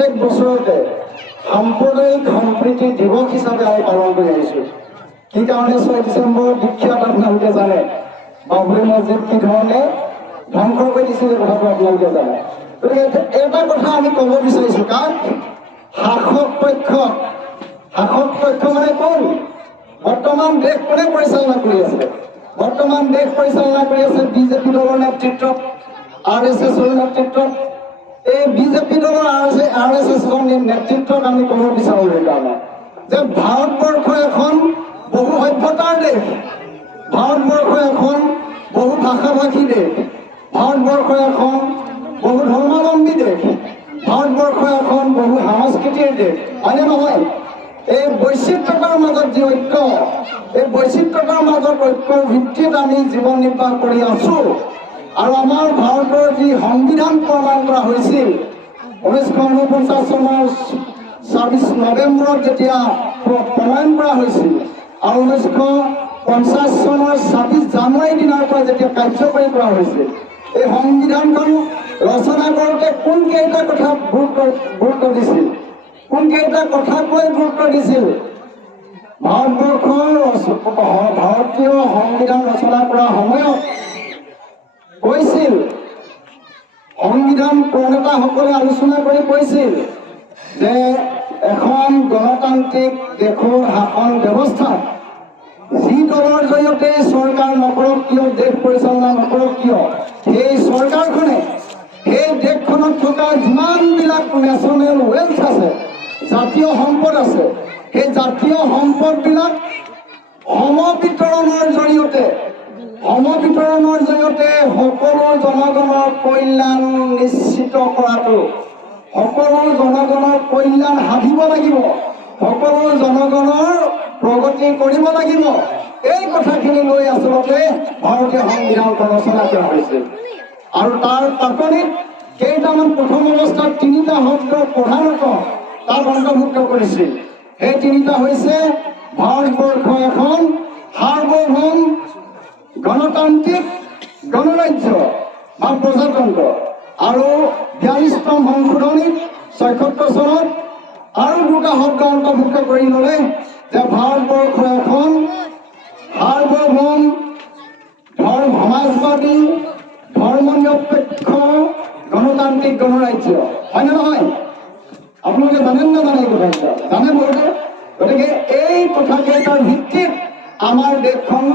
প্ৰত্যেক বছৰতে সাম্প্ৰদায়িক সম্প্ৰীতি দিৱস হিচাপে আমি পালন কৰি আহিছোঁ। কি কাৰণে 6 ডিচেম্বৰ বিখ্যাত আপোনালোকে জানে। বাবৰি মছজিদ কি ধৰণে ধ্বংস কৰি দিছিল কথাটো আপোনালোকে জানে। গতিকে এটা কথা আমি ক'ব বিচাৰিছোঁ, কাৰণ শাসক পক্ষ মানে কোন? বৰ্তমান দেশ কোনে পৰিচালনা কৰি আছে? বৰ্তমান দেশ পৰিচালনা কৰি আছে বিজেপি দলৰ নেতৃত্বত, RSSৰ নেতৃত্বত। এই বিজেপি দলৰ RSSৰ নেতৃত্বত আমি ক'ব বিচাৰোঁ সেইকাৰণে যে ভাৰতবৰ্ষ এখন বহু সভ্যতাৰ দেশ, ভাৰতবৰ্ষ এখন বহু ভাষাভাষী দেশ, ভাৰতবৰ্ষ এখন বহু ধৰ্মাৱলম্বী দেশ, ভাৰতবৰ্ষ এখন বহু সাংস্কৃতিৰ দেশ, হয়নে নহয়? এই বৈচিত্ৰতাৰ মাজত যি ঐক্য, এই বৈচিত্ৰতাৰ মাজত ঐক্যৰ ভিত্তিত আমি জীৱন নিৰ্বাহ কৰি আছোঁ। আৰু আমাৰ ভাৰতৰ যি সংবিধান প্ৰণয়ন কৰা হৈছিল 1949 চনৰ 26 নৱেম্বৰত যেতিয়া প্ৰণয়ন কৰা হৈছিল, আৰু 1950 চনৰ 26 জানুৱাৰী দিনাৰ পৰা যেতিয়া কাৰ্যকৰী কৰা হৈছিল, এই সংবিধানখন ৰচনা কৰোঁতে কোনকেইটা কথা গুৰুত্ব দিছিল? কোনকেইটা কথাক লৈ গুৰুত্ব দিছিল? ভাৰতীয় সংবিধান ৰচনা কৰাৰ সময়ত কৈছিল, সংবিধান প্ৰণেতাসকলে আলোচনা কৰি কৈছিল যে এখন গণতান্ত্ৰিক দেশৰ শাসন ব্যৱস্থাত যি দলৰ জৰিয়তে চৰকাৰ নকৰক কিয়, দেশ পৰিচালনা নকৰক কিয়, সেই চৰকাৰখনে সেই দেশখনত থকা যিমানবিলাক নেশ্যনেল ৱেলথ আছে, জাতীয় সম্পদ আছে, সেই জাতীয় সম্পদবিলাক সমবিতৰণৰ জৰিয়তে সকলো জনগণৰ কল্যাণ নিশ্চিত কৰাটো, সকলো জনগণৰ কল্যাণ সাধিব লাগিব, সকলো জনগণৰ প্ৰগতি কৰিব লাগিব। এই কথাখিনি লৈ আচলতে ভাৰতীয় সংবিধানখন ৰচনা কৰা হৈছিল। আৰু তাৰ পাতনিত কেইটামান প্ৰথম অৱস্থাত 3টা শব্দ প্ৰধানতঃ তাত অন্তৰ্ভুক্ত কৰিছিল। সেই 3টা হৈছে ভাৰতবৰ্ষ এখন সাৰ্বভৌম গণতান্ত্ৰিক গণৰাজ্য বা প্ৰজাতন্ত্ৰ, আৰু 42তম সংশোধনীত 76 চনত আৰু 2টা শব্দ অন্তৰ্ভুক্ত কৰি ল'লে যে ভাৰতবৰ্ষ এখন সাৰ্বভৌম সমাজবাদী ধৰ্মনিৰপেক্ষ গণতান্ত্ৰিক গণৰাজ্য, হয়নে নহয়? আপোনালোকে জানেন নে জানে? এই কথা জানে বহুতে। গতিকে এই কথাকেইটাৰ ভিত্তিত আমাৰ দেশখন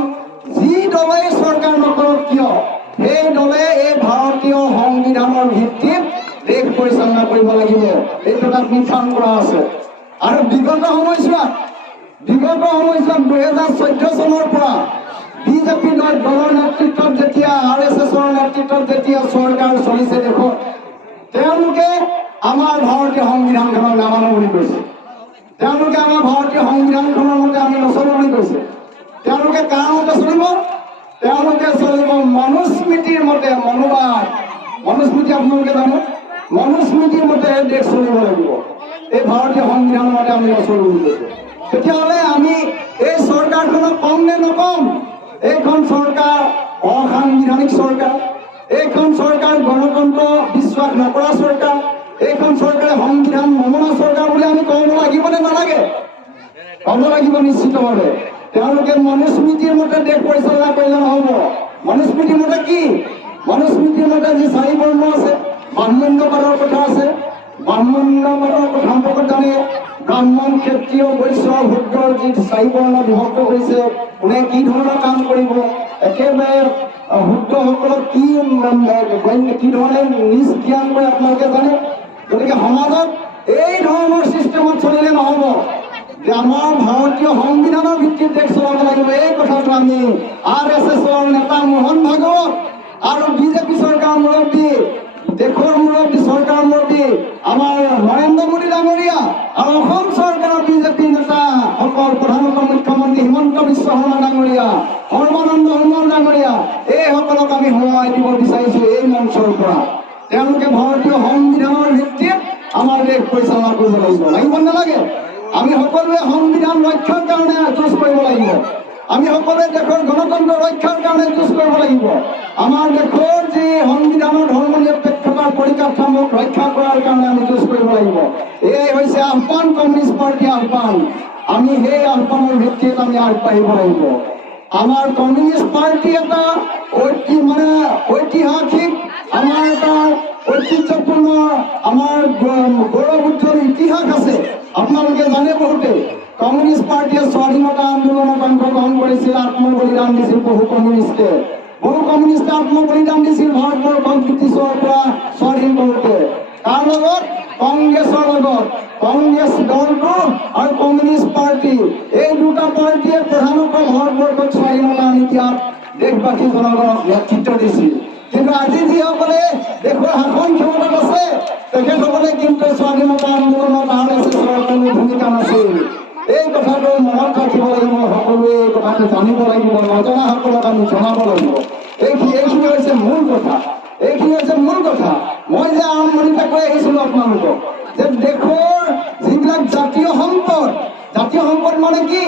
যি দলে চৰকাৰ নকৰক কিয়, সেই দলে এই ভাৰতীয় সংবিধানৰ ভিত্তিত দেশ পৰিচালনা কৰিব লাগিব। এইটো তাত নিৰ্ধাৰণ কৰা আছে। আৰু বিগত সময়ছোৱাত 2014 চনৰ পৰা বিজেপি দলৰ নেতৃত্বত যেতিয়া RSSৰ নেতৃত্বত যেতিয়া চৰকাৰ চলিছে দেশত, তেওঁলোকে আমাৰ ভাৰতীয় সংবিধানখনক নামানো বুলি কৈছে। তেওঁলোকে আমাৰ ভাৰতীয় সংবিধানখনৰ মতে আমি নচলো বুলি কৈছে। তেওঁলোকে কাৰ মতে চলিব? তেওঁলোকে চলিব মনুস্মৃতিৰ মতে। মনুস্মৃতি আপোনালোকে জানে, মনুস্মৃতিৰ মতে দেশ চলিব লাগিব। এই ভাৰতীয় সংবিধানৰ মতে আমি নচলো বুলি কৈছে। তেতিয়াহ'লে আমি এই চৰকাৰখনক কম নে নকম? এইখন চৰকাৰ অসাংবিধানিক চৰকাৰ, এইখন চৰকাৰ গণতন্ত্ৰ বিশ্বাস নকৰা চৰকাৰ, এইখন চৰকাৰে সংবিধান নমনা চৰকাৰ বুলি আমি ক'ব লাগিব নে নালাগে? ক'ব লাগিব নিশ্চিতভাৱে। তেওঁলোকে মনুস্মৃতিৰ মতে দেশ পৰিচালনা কৰিলে নহ'ব। মনুস্মৃতিৰ মতে কি? মনুস্মৃতিৰ মতে যি 4 বৰ্ণ আছে, ব্ৰাহ্মণ্যবাদৰ কথা আছে, ব্ৰাহ্মণ্যবাদৰ কথা সম্পৰ্কত জানে। ব্ৰাহ্মণ, ক্ষত্ৰিয়, বৈশ্য, শূদ্ৰৰ যি 4 বৰ্ণ বিভক্ত কৰিছে, কোনে কি ধৰণৰ কাম কৰিব, একেবাৰে শূদ্ৰসকলক কি ধৰণে নিজ জ্ঞান কৰে আপোনালোকে জানে। গতিকে সমাজত এই ধৰণৰ চিষ্টেমত চলিলে নহ'ব। যে আমাৰ ভাৰতীয় সংবিধানৰ ভিত্তিত দেশ চলাব লাগিব, এই কথাটো আমি RSSৰ নেতা মোহন ভাগৱত আৰু বিজেপি চৰকাৰৰ মুৰব্বী, দেশৰ মুৰব্বী, চৰকাৰৰ মুৰব্বী আমাৰ নৰেন্দ্ৰ মোদী ডাঙৰীয়া আৰু অসম চৰকাৰৰ বিজেপি নেতাসকল, প্ৰধানমন্ত্ৰী মুখ্যমন্ত্ৰী হিমন্ত বিশ্ব শৰ্মা ডাঙৰীয়া, সৰ্বানন্দ সোণোৱাল ডাঙৰীয়া, এইসকলক আমি সময় দিব বিচাৰিছোঁ এই মঞ্চৰ পৰা। তেওঁলোকে ভাৰতীয় সংবিধানৰ ভিত্তিত আমাৰ দেশ পৰিচালনা কৰিব লাগিব নালাগে? আমি সকলোৱে সংবিধান ৰক্ষাৰ কাৰণে যুঁজ কৰিব লাগিব। আমি সকলোৱে দেশৰ গণতন্ত্ৰ ৰক্ষাৰ কাৰণে যুঁজ কৰিব লাগিব। আমাৰ দেশৰ যি সংবিধানৰ ধৰ্মনিৰপেক্ষতা আমাৰ পৰিকাঠামোক ৰক্ষা কৰাৰ কাৰণে আমি যুঁজ কৰিব লাগিব। এই হৈছে আহ্বান, কমিউনিষ্ট পাৰ্টীৰ আহ্বান। আমি সেই আহ্বানৰ ভিত্তিত আমি আগবাঢ়িব লাগিব। আমাৰ কমিউনিষ্ট পাৰ্টি এটা ঐতিহাসিক, আমাৰ এটা ঐতিহ্যপূৰ্ণ, আমাৰ গৌৰৱ উজ্জ্বল ইতিহাস আছে। আপোনালোকে জানে বহুতে কমিউনিষ্ট পাৰ্টীয়ে স্বাধীনতা আন্দোলনত অংশগ্ৰহণ কৰিছিল, আত্মবলিদান দিছিল। বহু কমিউনিষ্টে আত্মবলিদান দিছিল ভাৰতবৰ্ষক ব্ৰিটিছৰ পৰা স্বাধীন কৰোঁতে। তাৰ লগত কংগ্ৰেছৰ লগত, কংগ্ৰেছ দলটো আৰু কমিউনিষ্ট পাৰ্টি, এই দুটা পাৰ্টীয়ে প্ৰধানকৈ ভাৰতবৰ্ষক স্বাধীনতা আনি দিয়াত দেশবাসী জনগণক নেতৃত্ব দিছিল। কিন্তু আজি যিসকলে দেশৰ শাসন ক্ষমতাত আছে, তেখেতসকলে কিন্তু স্বাধীনতা আন্দোলনত RSSৰ কোনো ভূমিকা নাছিল। এই কথাটো মনত ৰাখিব লাগিব। সকলোৱে এই কথাটো জানিব লাগিব, নজনাসকলক আমি জনাব লাগিব। এইখিনি হৈছে মূল কথা। মই যে আৰম্ভণিতে কৈ আহিছিলোঁ আপোনালোকক যে দেশৰ যিবিলাক জাতীয় সম্পদ মানে কি?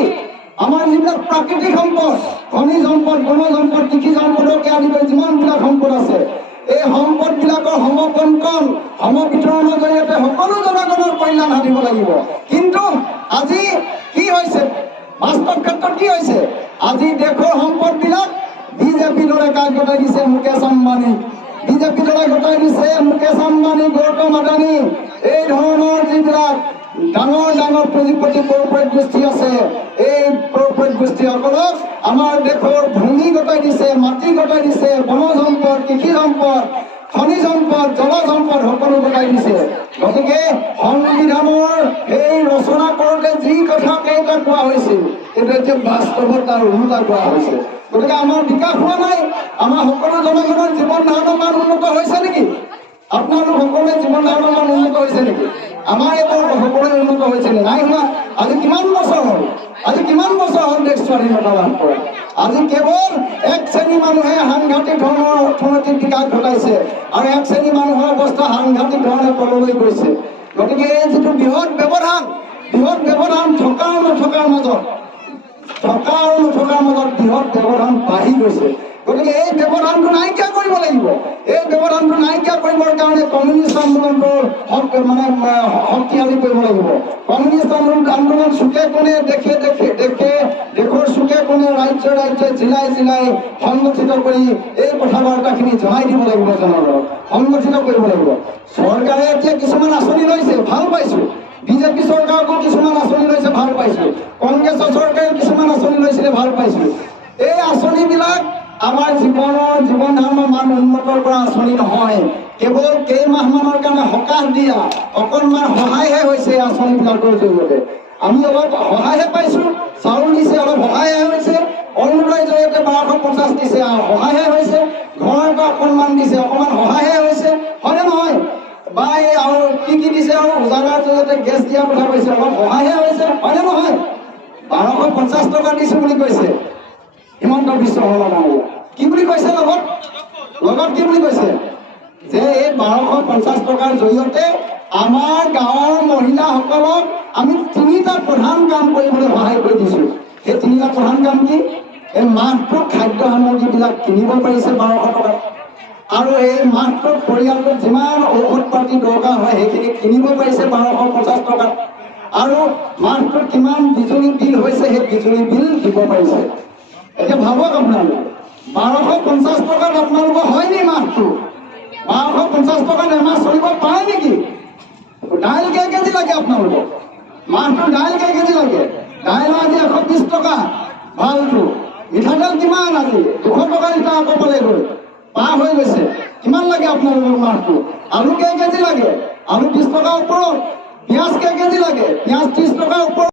আমাৰ যিবিলাক প্ৰাকৃতিক সম্পদ, খনিজ সম্পদ, বনজ সম্পদ, কৃষি সম্পদকে আদি কৰি যিমানবিলাক সম্পদ আছে, এই সম্পদবিলাকৰ সমবিতৰণৰ জৰিয়তে সকলো জনগণৰ কল্যাণ সাধিব লাগিব। কিন্তু আজি কি হৈছে, বাস্তৱ ক্ষেত্ৰত কি হৈছে? আজি দেশৰ সম্পদবিলাক বিজেপি দলে কাক গতাই দিছে? মুকেশ আম্বানী। বিজেপি দলে গতাই দিছে মুকেশ আম্বানী, গৌতম আদানী, এই ধৰণৰ যিবিলাক ডাঙৰ ডাঙৰ পুঁজিপতি কৰ্পৰেট গোষ্ঠী আছে, এই কৰ্পৰেট গোষ্ঠীসকলক আমাৰ দেশৰ ভূমি গতাই দিছে, মাটি গতাই দিছে, বনজ সম্পদ, কৃষি সম্পদ, খনিজ সম্পদ, জলজ সম্পদ সকলো গতাই দিছে। গতিকে সংবিধানৰ এই ৰচনা কৰোঁতে যি কথা কেইটা কোৱা হৈছিল, কিন্তু এতিয়া বাস্তৱত তাৰ ওলোটা কোৱা হৈছে। গতিকে আমাৰ বিকাশ হোৱা নাই। আমাৰ সকলো জনগণৰ জীৱন ধাৰণৰ মান উন্নত হৈছে নেকি? আপোনালোক সকলোৱে জীৱন ধাৰণৰ মান উন্নত হৈছে নেকি? আমাৰ এইবোৰ সকলোৱে উন্নত হৈছে নে নাই হোৱা? আজি কিমান বছৰ হ'ল দেশ স্বাধীনতা লাভ কৰা? আজি কেৱল এক শ্ৰেণী মানুহে সাংঘাতিক ধৰণৰ অৰ্থনৈতিক বিকাশ ঘটাইছে আৰু এক শ্ৰেণী মানুহৰ অৱস্থা সাংঘাতিক ধৰণে তললৈ গৈছে। গতিকে এই যিটো বৃহৎ ব্যৱধান থকা আৰু নথকাৰ মাজত বৃহৎ ব্যৱধান বাঢ়ি গৈছে। গতিকে এই ব্যৱধানটো নাইকিয়া কৰিব লাগিব। এই ব্যৱধানটো নাইকিয়া কৰিবৰ কাৰণে কমিউনিষ্ট আন্দোলনটোৰ শক্তিশালী কৰিব লাগিব। কমিউনিষ্ট আন্দোলন চুকে কোণে, দেশৰ চুকে কোণে, ৰাজ্যে জিলাই সংগঠিত কৰি এই কথা বাৰ্তাখিনি জনাই দিব লাগিব, জনগণক সংগঠিত কৰিব লাগিব। চৰকাৰে এতিয়া কিছুমান আঁচনি লৈছে, ভাল পাইছোঁ। বিজেপি চৰকাৰকো কিছুমান আঁচনি লৈছে, ভাল পাইছোঁ। কংগ্ৰেছৰ চৰকাৰেও কিছুমান আঁচনি লৈছিলে, ভাল পাইছোঁ। এই আঁচনিবিলাক আমাৰ জীৱন ধাৰণৰ মান উন্নত কৰা আঁচনি নহয়। কেৱল কেইমাহমানৰ কাৰণে সকাহ দিয়া অকণমান সহায়হে হৈছে এই আঁচনিবিলাকৰ জৰিয়তে। আমি অলপ সহায়হে পাইছোঁ। চাউল দিছে, অলপ সহায়হে হৈছে। অৰুণোদয়ৰ জৰিয়তে 1250 দিছে, সহায়হে হৈছে। ঘৰ এটা অকণমান দিছে, অকণমান সহায়হে হৈছে, হয়নে নহয়? বা এই আৰু কি দিছে, আৰু উজালাৰ জৰিয়তে গেছ দিয়াৰ কথা কৈছে, অলপ সহায়হে হৈছে, হয়নে নহয়? 1250 টকা দিছোঁ বুলি কৈছে হিমন্ত বিশ্ব শৰ্মা ডাঙৰীয়া। কি বুলি কৈছে লগত কি বুলি কৈছে? যে এই 1250 টকাৰ জৰিয়তে আমাৰ গাঁৱৰ মহিলাসকলক আমি 3টা প্ৰধান কাম কৰিবলৈ সহায় কৰি দিছোঁ। সেই 3টা প্ৰধান কাম কি? এই মাহটোত খাদ্য সামগ্ৰীবিলাক কিনিব পাৰিছে 1200 টকাত, আৰু এই মাহটোত পৰিয়ালটোত যিমান ঔষধ পাতি দৰকাৰ হয় সেইখিনি কিনিব পাৰিছে 1250 টকাত, আৰু মাহটোত কিমান বিজুলী বিল হৈছে সেই বিজুলী বিল দিব পাৰিছে। এতিয়া ভাবক আপোনালোকে 1250 টকাত আপোনালোকৰ হয়নি মাহটো? 1250 টকাত এমাহ চলিব পাৰে নেকি? দাইল কেই কেজি লাগে আপোনালোকক? মাহটো দাইল কেই কেজি লাগে? দাইল আজি 120 টকা ভালটো। মিঠাতেল কিমান আজি? 200 টকা লিটাৰ আকৌ পালেগৈ, পাৰ হৈ গৈছে। কিমান লাগে আপোনালোকৰ মাহটো? আলু কেই কেজি লাগে? আলু 20 টকাৰ ওপৰত। পিঁয়াজ কেই কেজি লাগে? পিঁয়াজ 30 টকাৰ ওপৰত।